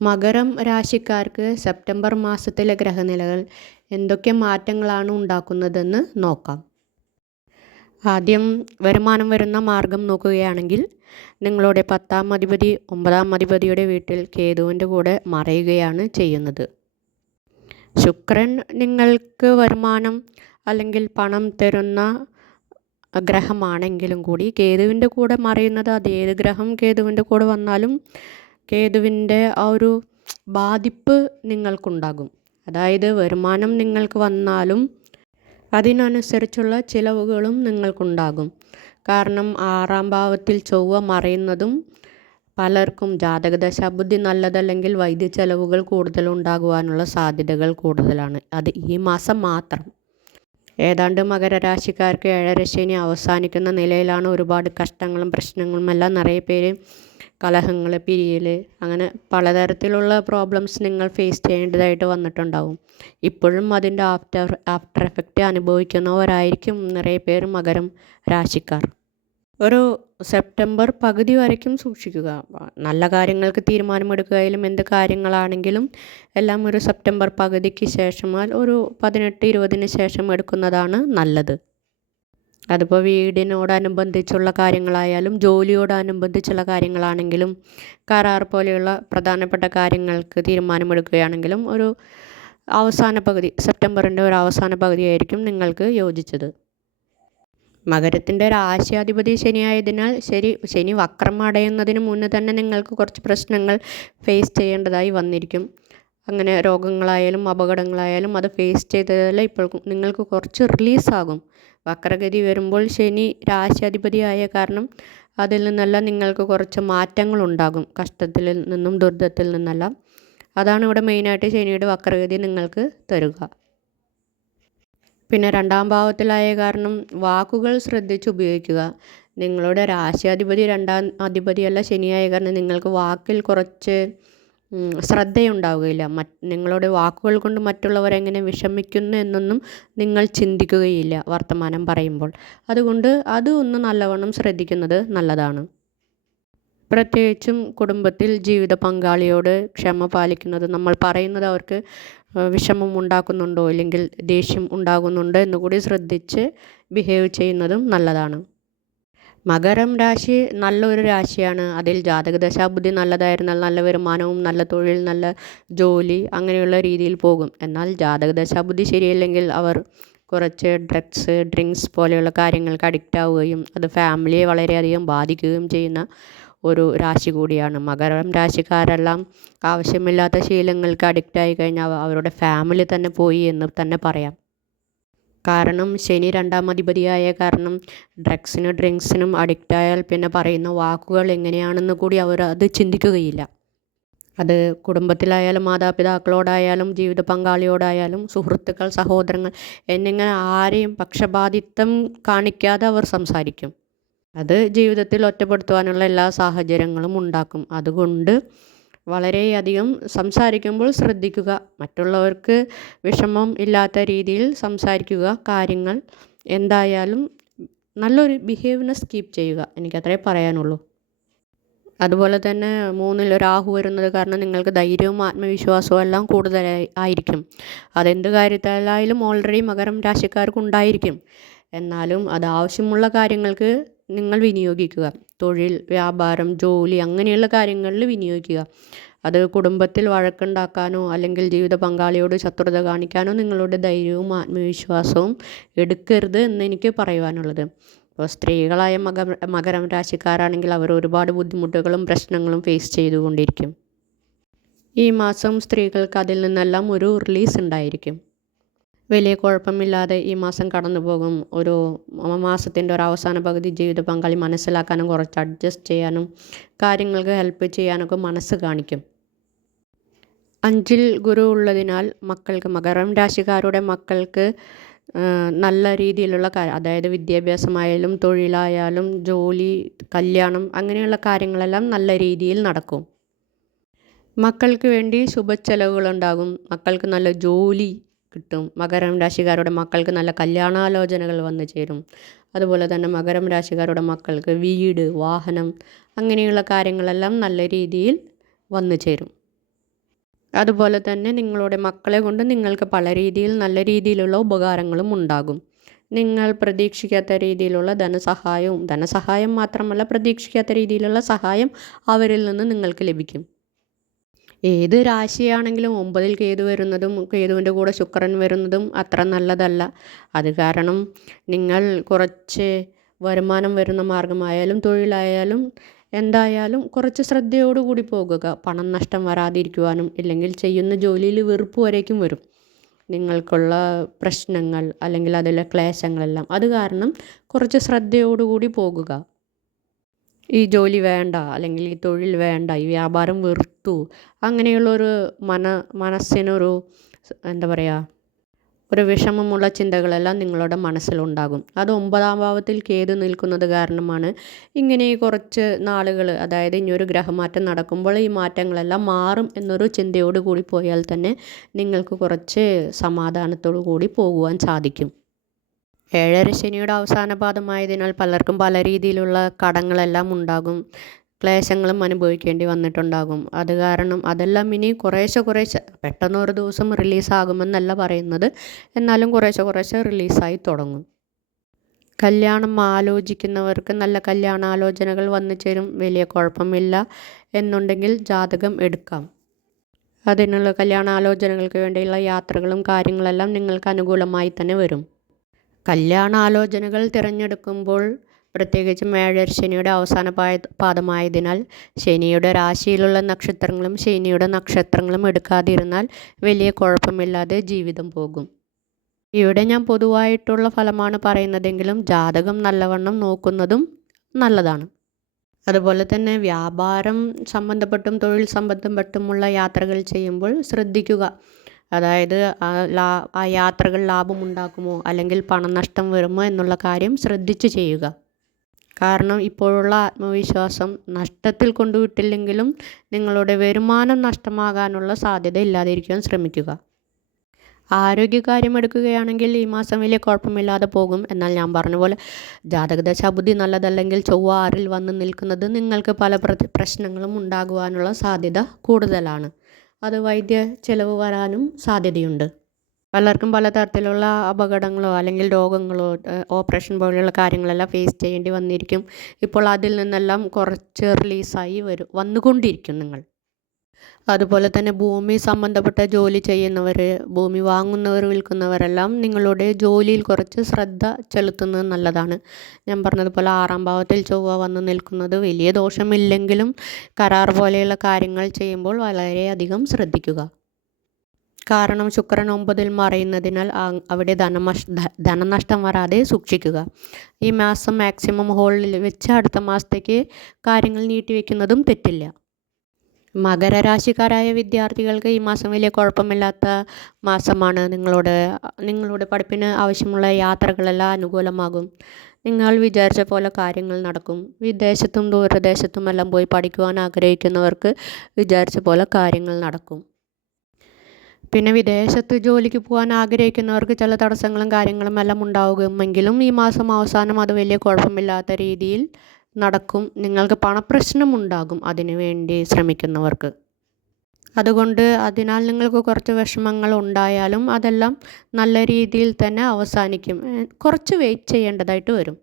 മകരം രാശിക്കാർക്ക് സെപ്റ്റംബർ മാസത്തിലെ ഗ്രഹനിലകൾ എന്തൊക്കെ മാറ്റങ്ങളാണ് ഉണ്ടാക്കുന്നതെന്ന് നോക്കാം. ആദ്യം വരുമാനം വരുന്ന മാർഗം നോക്കുകയാണെങ്കിൽ നിങ്ങളുടെ പത്താം അധിപതി ഒമ്പതാം അധിപതിയുടെ വീട്ടിൽ കേതുവിന്റെ കൂടെ മറയുകയാണ് ചെയ്യുന്നത്. ശുക്രൻ നിങ്ങൾക്ക് വരുമാനം അല്ലെങ്കിൽ പണം തരുന്ന ഗ്രഹമാണെങ്കിലും കൂടി കേതുവിന്റെ കൂടെ മറയുന്നത് അത് ഏത് ഗ്രഹം കേതുവിന്റെ കൂടെ വന്നാലും കേതുവിന്റെ ആ ഒരു ബാധിപ്പ് നിങ്ങൾക്കുണ്ടാകും. അതായത് വരുമാനം നിങ്ങൾക്ക് വന്നാലും അതിനനുസരിച്ചുള്ള ചിലവുകളും നിങ്ങൾക്കുണ്ടാകും. കാരണം ആറാം ഭാവത്തിൽ ചൊവ്വ മറയുന്നതും പലർക്കും ജാതകദശാബുദ്ധി നല്ലതല്ലെങ്കിൽ വൈദ്യ ചെലവുകൾ കൂടുതൽ ഉണ്ടാകുവാനുള്ള സാധ്യതകൾ കൂടുതലാണ്. അത് ഈ മാസം മാത്രം. ഏതാണ്ട് മകരരാശിക്കാർക്ക് ഏഴര ശനി അവസാനിക്കുന്ന നിലയിലാണ് ഒരുപാട് കഷ്ടങ്ങളും പ്രശ്നങ്ങളും എല്ലാം നിറയെ പേര് കലഹങ്ങൾ പിരിയൽ അങ്ങനെ പലതരത്തിലുള്ള പ്രോബ്ലംസ് നിങ്ങൾ ഫേസ് ചെയ്യേണ്ടതായിട്ട് വന്നിട്ടുണ്ടാവും. ഇപ്പോഴും അതിന്റെ ആഫ്റ്റർ ആഫ്റ്റർ എഫക്റ്റ് അനുഭവിക്കുന്നവരായിരിക്കും നിറയെ പേര് മകരം രാശിക്കാർ. ഒരു സെപ്റ്റംബർ പകുതി വരയ്ക്കും സൂക്ഷിക്കുക. നല്ല കാര്യങ്ങൾക്ക് തീരുമാനമെടുക്കുകയിലും എന്ത് കാര്യങ്ങളാണെങ്കിലും എല്ലാം ഒരു സെപ്റ്റംബർ പകുതിക്ക് ശേഷമാൽ ഒരു പതിനെട്ട് ഇരുപതിന് ശേഷം എടുക്കുന്നതാണ് നല്ലത്. അതിപ്പോൾ വീടിനോടനുബന്ധിച്ചുള്ള കാര്യങ്ങളായാലും ജോലിയോടനുബന്ധിച്ചുള്ള കാര്യങ്ങളാണെങ്കിലും കരാർ പോലെയുള്ള പ്രധാനപ്പെട്ട കാര്യങ്ങൾക്ക് തീരുമാനമെടുക്കുകയാണെങ്കിലും ഒരു അവസാന പകുതി സെപ്റ്റംബറിന്റെ ഒരു അവസാന പകുതിയായിരിക്കും നിങ്ങൾക്ക് യോജിച്ചത്. മകരത്തിന്റെ രാശിയാധിപതി ശനിയായതിനാൽ ശരി ശനി വക്രം അടയുന്നതിന് മുന്നേ തന്നെ നിങ്ങൾക്ക് കുറച്ച് പ്രശ്നങ്ങൾ ഫേസ് ചെയ്യേണ്ടതായി വന്നിരിക്കും. അങ്ങനെ രോഗങ്ങളായാലും അപകടങ്ങളായാലും അത് ഫേസ് ചെയ്തതെല്ലാം ഇപ്പോൾ നിങ്ങൾക്ക് കുറച്ച് റിലീസാകും വക്രഗതി വരുമ്പോൾ ശനി രാശിയാധിപതിയായ കാരണം അതിൽ നിന്നെല്ലാം നിങ്ങൾക്ക് കുറച്ച് മാറ്റങ്ങളുണ്ടാകും കഷ്ടത്തിൽ നിന്നും ദുരിതത്തിൽ നിന്നെല്ലാം. അതാണ് ഇവിടെ മെയിനായിട്ട് ശനിയുടെ വക്രഗതി നിങ്ങൾക്ക് തരുക. പിന്നെ രണ്ടാം ഭാവത്തിലായ കാരണം വാക്കുകൾ ശ്രദ്ധിച്ച് ഉപയോഗിക്കുക. നിങ്ങളുടെ രാശിയാധിപതി രണ്ടാം അധിപതിയല്ല ശനിയായ കാരണം നിങ്ങൾക്ക് വാക്കിൽ കുറച്ച് ശ്രദ്ധയുണ്ടാവുകയില്ല. മറ്റ് നിങ്ങളുടെ വാക്കുകൾ കൊണ്ട് മറ്റുള്ളവർ എങ്ങനെ വിഷമിക്കുന്നു എന്നൊന്നും നിങ്ങൾ ചിന്തിക്കുകയില്ല വർത്തമാനം പറയുമ്പോൾ. അതുകൊണ്ട് അത് ഒന്ന് നല്ലവണ്ണം ശ്രദ്ധിക്കുന്നത് നല്ലതാണ്. പ്രത്യേകിച്ചും കുടുംബത്തിൽ ജീവിത പങ്കാളിയോട് ക്ഷമ പാലിക്കുന്നത് നമ്മൾ പറയുന്നത് അവർക്ക് വിഷമം ഉണ്ടാക്കുന്നുണ്ടോ അല്ലെങ്കിൽ ദേഷ്യം ഉണ്ടാകുന്നുണ്ടോ എന്നുകൂടി ശ്രദ്ധിച്ച് ബിഹേവ് ചെയ്യുന്നതും നല്ലതാണ്. മകരം രാശി നല്ലൊരു രാശിയാണ്. അതിൽ ജാതക ദശാബുദ്ധി നല്ലതായിരുന്നാൽ നല്ല വരുമാനവും നല്ല തൊഴിൽ നല്ല ജോലി അങ്ങനെയുള്ള രീതിയിൽ പോകും. എന്നാൽ ജാതക ദശാബുദ്ധി ശരിയല്ലെങ്കിൽ അവർ കുറച്ച് ഡ്രഗ്സ് ഡ്രിങ്ക്സ് പോലെയുള്ള കാര്യങ്ങൾക്ക് അഡിക്റ്റ് ആവുകയും അത് ഫാമിലിയെ വളരെയധികം ബാധിക്കുകയും ചെയ്യുന്ന ഒരു രാശി കൂടിയാണ്. മകരം രാശിക്കാരെല്ലാം ആവശ്യമില്ലാത്ത ശീലങ്ങൾക്ക് അഡിക്റ്റ് ആയി കഴിഞ്ഞാൽ അവരുടെ ഫാമിലി തന്നെ പോയി എന്ന് തന്നെ പറയാം. കാരണം ശനി രണ്ടാം അധിപതിയായ കാരണം ഡ്രഗ്സിനും ഡ്രിങ്ക്സിനും അഡിക്റ്റ് ആയാൽ പിന്നെ പറയുന്ന വാക്കുകൾ എങ്ങനെയാണെന്ന് കൂടി അവർ അത് ചിന്തിക്കുകയില്ല. അത് കുടുംബത്തിലായാലും മാതാപിതാക്കളോടായാലും ജീവിത പങ്കാളിയോടായാലും സുഹൃത്തുക്കൾ സഹോദരങ്ങൾ എന്നിങ്ങനെ ആരെയും പക്ഷപാതിത്വം കാണിക്കാതെ അവർ സംസാരിക്കും. അത് ജീവിതത്തിൽ ഒറ്റപ്പെടുത്തുവാനുള്ള എല്ലാ സാഹചര്യങ്ങളും ഉണ്ടാക്കും. അതുകൊണ്ട് വളരെയധികം സംസാരിക്കുമ്പോൾ ശ്രദ്ധിക്കുക. മറ്റുള്ളവർക്ക് വിഷമം ഇല്ലാത്ത രീതിയിൽ സംസാരിക്കുക. കാര്യങ്ങൾ എന്തായാലും നല്ലൊരു ബിഹേവിയർനെസ് കീപ്പ് ചെയ്യുക. എനിക്കത്രേ പറയാനുള്ളൂ. അതുപോലെ തന്നെ മൂന്നിൽ രാഹു വരുന്നത് കാരണം നിങ്ങൾക്ക് ധൈര്യവും ആത്മവിശ്വാസവും എല്ലാം കൂടുതലായി ആയിരിക്കും. അതെന്ത് കാര്യത്തിലായാലും ഓൾറെഡി മകരം രാശിക്കാർക്ക് ഉണ്ടായിരിക്കും. എന്നാലും അത് ആവശ്യമുള്ള കാര്യങ്ങൾക്ക് നിങ്ങൾ വിനിയോഗിക്കുക. തൊഴിൽ വ്യാപാരം ജോലി അങ്ങനെയുള്ള കാര്യങ്ങളിൽ വിനിയോഗിക്കുക. അത് കുടുംബത്തിൽ വഴക്കുണ്ടാക്കാനോ അല്ലെങ്കിൽ ജീവിത പങ്കാളിയോട് ശത്രുത കാണിക്കാനോ നിങ്ങളുടെ ധൈര്യവും ആത്മവിശ്വാസവും എടുക്കരുത് എന്ന് എനിക്ക് പറയുവാനുള്ളത്. ഇപ്പോൾ സ്ത്രീകളായ മക മകരം രാശിക്കാരാണെങ്കിൽ അവർ ഒരുപാട് ബുദ്ധിമുട്ടുകളും പ്രശ്നങ്ങളും ഫേസ് ചെയ്തുകൊണ്ടിരിക്കും. ഈ മാസം സ്ത്രീകൾക്ക് അതിൽ നിന്നെല്ലാം ഒരു റിലീസ് ഉണ്ടായിരിക്കും. വലിയ കുഴപ്പമില്ലാതെ ഈ മാസം കടന്നു പോകും ഒരു മാസത്തിന്റെ ഒരു അവസാന പകുതി ജീവിത പങ്കാളി മനസ്സിലാക്കാനും കുറച്ച് അഡ്ജസ്റ്റ് ചെയ്യാനും കാര്യങ്ങൾക്ക് ഹെൽപ്പ് ചെയ്യാനൊക്കെ മനസ്സ് കാണിക്കും. അഞ്ചിൽ ഗുരു ഉള്ളതിനാൽ മക്കൾക്ക് മകരം രാശിക്കാരുടെ മക്കൾക്ക് നല്ല രീതിയിലുള്ള അതായത് വിദ്യാഭ്യാസമായാലും തൊഴിലായാലും ജോലി കല്യാണം അങ്ങനെയുള്ള കാര്യങ്ങളെല്ലാം നല്ല രീതിയിൽ നടക്കും. മക്കൾക്ക് വേണ്ടി ശുഭ ചെലവുകളുണ്ടാകും മക്കൾക്ക് നല്ല ജോലി കിട്ടും. മകരം രാശിക്കാരുടെ മക്കൾക്ക് നല്ല കല്യാണാലോചനകൾ വന്നു ചേരും. അതുപോലെ തന്നെ മകരം രാശിക്കാരുടെ മക്കൾക്ക് വീട് വാഹനം അങ്ങനെയുള്ള കാര്യങ്ങളെല്ലാം നല്ല രീതിയിൽ വന്നു ചേരും. അതുപോലെ തന്നെ നിങ്ങളുടെ മക്കളെ കൊണ്ട് നിങ്ങൾക്ക് പല രീതിയിൽ നല്ല രീതിയിലുള്ള ഉപകാരങ്ങളും ഉണ്ടാകും. നിങ്ങൾ പ്രതീക്ഷിക്കാത്ത രീതിയിലുള്ള ധനസഹായവും ധനസഹായം മാത്രമല്ല പ്രതീക്ഷിക്കാത്ത രീതിയിലുള്ള സഹായം അവരിൽ നിന്ന് നിങ്ങൾക്ക് ലഭിക്കും. ഏത് രാശിയാണെങ്കിലും ഒമ്പതിൽ കേതു വരുന്നതും കേതുവിന്റെ കൂടെ ശുക്രൻ വരുന്നതും അത്ര നല്ലതല്ല. അത് കാരണം നിങ്ങൾ കുറച്ച് വരുമാനം വരുന്ന മാർഗമായാലും തൊഴിലായാലും എന്തായാലും കുറച്ച് ശ്രദ്ധയോടുകൂടി പോകുക. പണം നഷ്ടം വരാതിരിക്കുവാനും ഇല്ലെങ്കിൽ ചെയ്യുന്ന ജോലിയിൽ വെറുപ്പ് വരേക്കും വരും. നിങ്ങൾക്കുള്ള പ്രശ്നങ്ങൾ അല്ലെങ്കിൽ അതിലെ ക്ലേശങ്ങളെല്ലാം. അത് കാരണം കുറച്ച് ശ്രദ്ധയോടുകൂടി പോകുക. ഈ ജോലി വേണ്ട അല്ലെങ്കിൽ ഈ തൊഴിൽ വേണ്ട ഈ വ്യാപാരം വെറുത്തു അങ്ങനെയുള്ളൊരു മന മനസ്സിനൊരു എന്താ പറയുക ഒരു വിഷമമുള്ള ചിന്തകളെല്ലാം നിങ്ങളുടെ മനസ്സിലുണ്ടാകും. അത് ഒമ്പതാം ഭാവത്തിൽ കേതു നിൽക്കുന്നത് കാരണമാണ് ഇങ്ങനെ കുറച്ച് നാളുകൾ അതായത് ഇനി ഒരു ഗ്രഹമാറ്റം നടക്കുമ്പോൾ ഈ മാറ്റങ്ങളെല്ലാം മാറും എന്നൊരു ചിന്തയോട് കൂടി പോയാൽ തന്നെ നിങ്ങൾക്ക് കുറച്ച് സമാധാനത്തോടു കൂടി പോകുവാൻ സാധിക്കും. ഏഴര ശനിയുടെ അവസാന പാദമായതിനാൽ പലർക്കും പല രീതിയിലുള്ള കടങ്ങളെല്ലാം ഉണ്ടാകും. ക്ലേശങ്ങളും അനുഭവിക്കേണ്ടി വന്നിട്ടുണ്ടാകും. അത് കാരണം അതെല്ലാം ഇനി കുറേശ്ശെ കുറേശ്ശെ പെട്ടെന്ന് ഒരു ദിവസം റിലീസാകുമെന്നല്ല പറയുന്നത്. എന്നാലും കുറേശ്ശെ കുറേശ്ശെ റിലീസായി തുടങ്ങും. കല്യാണം ആലോചിക്കുന്നവർക്ക് നല്ല കല്യാണാലോചനകൾ വന്നു ചേരും. വലിയ കുഴപ്പമില്ല എന്നുണ്ടെങ്കിൽ ജാതകം എടുക്കാം. അതിനുള്ള കല്യാണാലോചനകൾക്ക് വേണ്ടിയുള്ള യാത്രകളും കാര്യങ്ങളെല്ലാം നിങ്ങൾക്ക് അനുകൂലമായി തന്നെ വരും. കല്യാണാലോചനകൾ തിരഞ്ഞെടുക്കുമ്പോൾ പ്രത്യേകിച്ച് മേഴർ ശനിയുടെ അവസാന പാദമായതിനാൽ ശനിയുടെ രാശിയിലുള്ള നക്ഷത്രങ്ങളും ശനിയുടെ നക്ഷത്രങ്ങളും എടുക്കാതിരുന്നാൽ വലിയ കുഴപ്പമില്ലാതെ ജീവിതം പോകും. ഇവിടെ ഞാൻ പൊതുവായിട്ടുള്ള ഫലമാണ് പറയുന്നതെങ്കിലും ജാതകം നല്ലവണ്ണം നോക്കുന്നതും നല്ലതാണ്. അതുപോലെ തന്നെ വ്യാപാരം സംബന്ധപ്പെട്ടും തൊഴിൽ സംബന്ധപ്പെട്ടുമുള്ള യാത്രകൾ ചെയ്യുമ്പോൾ ശ്രദ്ധിക്കുക. അതായത് ആ ആ യാത്രകൾ ലാഭമുണ്ടാക്കുമോ അല്ലെങ്കിൽ പണനഷ്ടം വരുമോ എന്നുള്ള കാര്യം ശ്രദ്ധിച്ച് ചെയ്യുക. കാരണം ഇപ്പോഴുള്ള ആത്മവിശ്വാസം നഷ്ടത്തിൽ കൊണ്ടുവിട്ടില്ലെങ്കിലും നിങ്ങളുടെ വരുമാനം നഷ്ടമാകാനുള്ള സാധ്യത ഇല്ലാതിരിക്കാൻ ശ്രമിക്കുക. ആരോഗ്യകാര്യം എടുക്കുകയാണെങ്കിൽ ഈ മാസം വലിയ കുഴപ്പമില്ലാതെ പോകും. എന്നാൽ ഞാൻ പറഞ്ഞ പോലെ ജാതകദശ ബുദ്ധി നല്ലതല്ലെങ്കിൽ ചൊവ്വ ആറിൽ വന്ന് നിൽക്കുന്നത് നിങ്ങൾക്ക് പല പ്രശ്നങ്ങളും ഉണ്ടാകുവാനുള്ള സാധ്യത കൂടുതലാണ്. അത് വൈദ്യ ചിലവ് വരാനും സാധ്യതയുണ്ട്. പലർക്കും പലതരത്തിലുള്ള അപകടങ്ങളോ അല്ലെങ്കിൽ രോഗങ്ങളോ ഓപ്പറേഷൻ പോലെയുള്ള കാര്യങ്ങളെല്ലാം ഫേസ് ചെയ്യേണ്ടി വന്നിരിക്കും. ഇപ്പോൾ അതിൽ നിന്നെല്ലാം കുറച്ച് റിലീസായി വരും വന്നുകൊണ്ടിരിക്കും നിങ്ങൾ. അതുപോലെ തന്നെ ഭൂമി സംബന്ധപ്പെട്ട ജോലി ചെയ്യുന്നവർ ഭൂമി വാങ്ങുന്നവർ വിൽക്കുന്നവരെല്ലാം നിങ്ങളുടെ ജോലിയിൽ കുറച്ച് ശ്രദ്ധ ചെലുത്തുന്നത് നല്ലതാണ്. ഞാൻ പറഞ്ഞതുപോലെ ആറാം ഭാവത്തിൽ ചൊവ്വ വന്ന് നിൽക്കുന്നത് വലിയ ദോഷമില്ലെങ്കിലും കരാർ പോലെയുള്ള കാര്യങ്ങൾ ചെയ്യുമ്പോൾ വളരെയധികം ശ്രദ്ധിക്കുക. കാരണം ശുക്രൻ ഒമ്പതിൽ മറയുന്നതിനാൽ അവിടെ ധനമഷ് ധനനഷ്ടം വരാതെ സൂക്ഷിക്കുക. ഈ മാസം മാക്സിമം ഹോളിൽ വെച്ച് അടുത്ത മാസത്തേക്ക് കാര്യങ്ങൾ നീട്ടിവെക്കുന്നതും തെറ്റില്ല. മകരരാശിക്കാരായ വിദ്യാർത്ഥികൾക്ക് ഈ മാസം വലിയ കുഴപ്പമില്ലാത്ത മാസമാണ്. നിങ്ങളുടെ നിങ്ങളുടെ പഠിപ്പിന് ആവശ്യമുള്ള യാത്രകളെല്ലാം അനുകൂലമാകും. നിങ്ങൾ വിചാരിച്ച പോലെ കാര്യങ്ങൾ നടക്കും. വിദേശത്തും ദൂരദേശത്തും എല്ലാം പോയി പഠിക്കുവാൻ ആഗ്രഹിക്കുന്നവർക്ക് വിചാരിച്ച പോലെ കാര്യങ്ങൾ നടക്കും. പിന്നെ വിദേശത്ത് ജോലിക്ക് പോകാൻ ആഗ്രഹിക്കുന്നവർക്ക് ചില തടസ്സങ്ങളും കാര്യങ്ങളും എല്ലാം ഉണ്ടാവുമെങ്കിലും ഈ മാസം അവസാനം അത് വലിയ കുഴപ്പമില്ലാത്ത രീതിയിൽ നടക്കും. നിങ്ങൾക്ക് പണപ്രശ്നം ഉണ്ടാകും അതിനു വേണ്ടി ശ്രമിക്കുന്നവർക്ക്. അതുകൊണ്ട് അതിനാൽ നിങ്ങൾക്ക് കുറച്ച് വിഷമങ്ങൾ ഉണ്ടായാലും അതെല്ലാം നല്ല രീതിയിൽ തന്നെ അവസാനിക്കും. കുറച്ച് വെയിറ്റ് ചെയ്യേണ്ടതായിട്ട് വരും.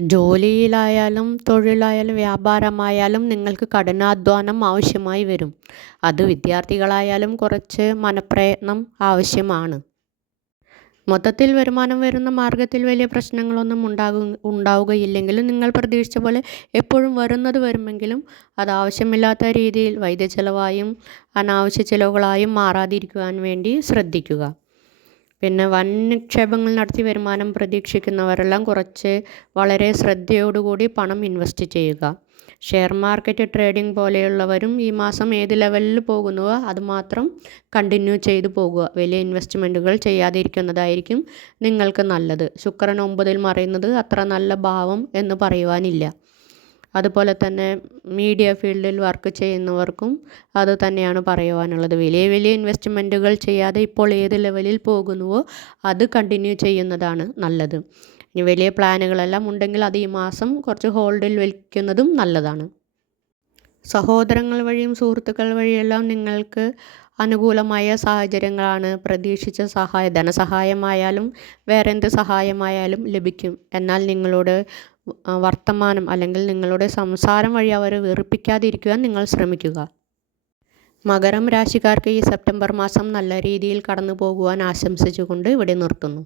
ജോലിയിലായാലും തൊഴിലായാലും വ്യാപാരമായാലും നിങ്ങൾക്ക് കഠിനാധ്വാനം ആവശ്യമായി വരും. അത് വിദ്യാർത്ഥികളായാലും കുറച്ച് മനപ്രയത്നം ആവശ്യമാണ്. മൊത്തത്തിൽ വരുമാനം വരുന്ന മാർഗത്തിൽ വലിയ പ്രശ്നങ്ങളൊന്നും ഉണ്ടാകു ഉണ്ടാവുകയില്ലെങ്കിലും നിങ്ങൾ പ്രതീക്ഷിച്ച പോലെ എപ്പോഴും വരുന്നത് വരുമെങ്കിലും അത് ആവശ്യമില്ലാത്ത രീതിയിൽ വൈദ്യ ചെലവായും അനാവശ്യ ചിലവുകളായും മാറാതിരിക്കുവാൻ വേണ്ടി ശ്രദ്ധിക്കുക. പിന്നെ വൻ നിക്ഷേപങ്ങൾ നടത്തി വരുമാനം പ്രതീക്ഷിക്കുന്നവരെല്ലാം കുറച്ച് വളരെ ശ്രദ്ധയോടുകൂടി പണം ഇൻവെസ്റ്റ് ചെയ്യുക. ഷെയർ മാർക്കറ്റ് ട്രേഡിംഗ് പോലെയുള്ളവരും ഈ മാസം ഏത് ലെവലിൽ പോകുന്നുവോ അതുമാത്രം കണ്ടിന്യൂ ചെയ്തു പോകുക. വലിയ ഇൻവെസ്റ്റ്മെന്റുകൾ ചെയ്യാതിരിക്കുന്നതായിരിക്കും നിങ്ങൾക്ക് നല്ലത്. ശുക്രൻ ഒമ്പതിൽ മറയുന്നത് അത്ര നല്ല ഭാവം എന്ന് പറയുവാനില്ല. അതുപോലെ തന്നെ മീഡിയ ഫീൽഡിൽ വർക്ക് ചെയ്യുന്നവർക്കും അത് തന്നെയാണ് പറയുവാനുള്ളത്. വലിയ വലിയ ഇൻവെസ്റ്റ്മെന്റുകൾ ചെയ്യാതെ ഇപ്പോൾ ഏത് ലെവലിൽ പോകുന്നുവോ അത് കണ്ടിന്യൂ ചെയ്യുന്നതാണ് നല്ലത്. ഇനി വലിയ പ്ലാനുകളെല്ലാം ഉണ്ടെങ്കിൽ അത് ഈ മാസം കുറച്ച് ഹോൾഡിൽ വയ്ക്കുന്നതും നല്ലതാണ്. സഹോദരങ്ങൾ വഴിയും സുഹൃത്തുക്കൾ വഴിയെല്ലാം നിങ്ങൾക്ക് അനുകൂലമായ സാഹചര്യങ്ങളാണ്. പ്രതീക്ഷിച്ച സഹായ ധനസഹായമായാലും വേറെ എന്ത് സഹായമായാലും ലഭിക്കും. എന്നാൽ നിങ്ങളോട് വർത്തമാനം അല്ലെങ്കിൽ നിങ്ങളുടെ സംസാരം വഴി അവരെ വെറുപ്പിക്കാതിരിക്കുവാൻ നിങ്ങൾ ശ്രമിക്കുക. മകരം രാശിക്കാർക്ക് ഈ സെപ്റ്റംബർ മാസം നല്ല രീതിയിൽ കടന്നു പോകുവാൻ ആശംസിച്ചുകൊണ്ട് ഇവിടെ നിർത്തുന്നു.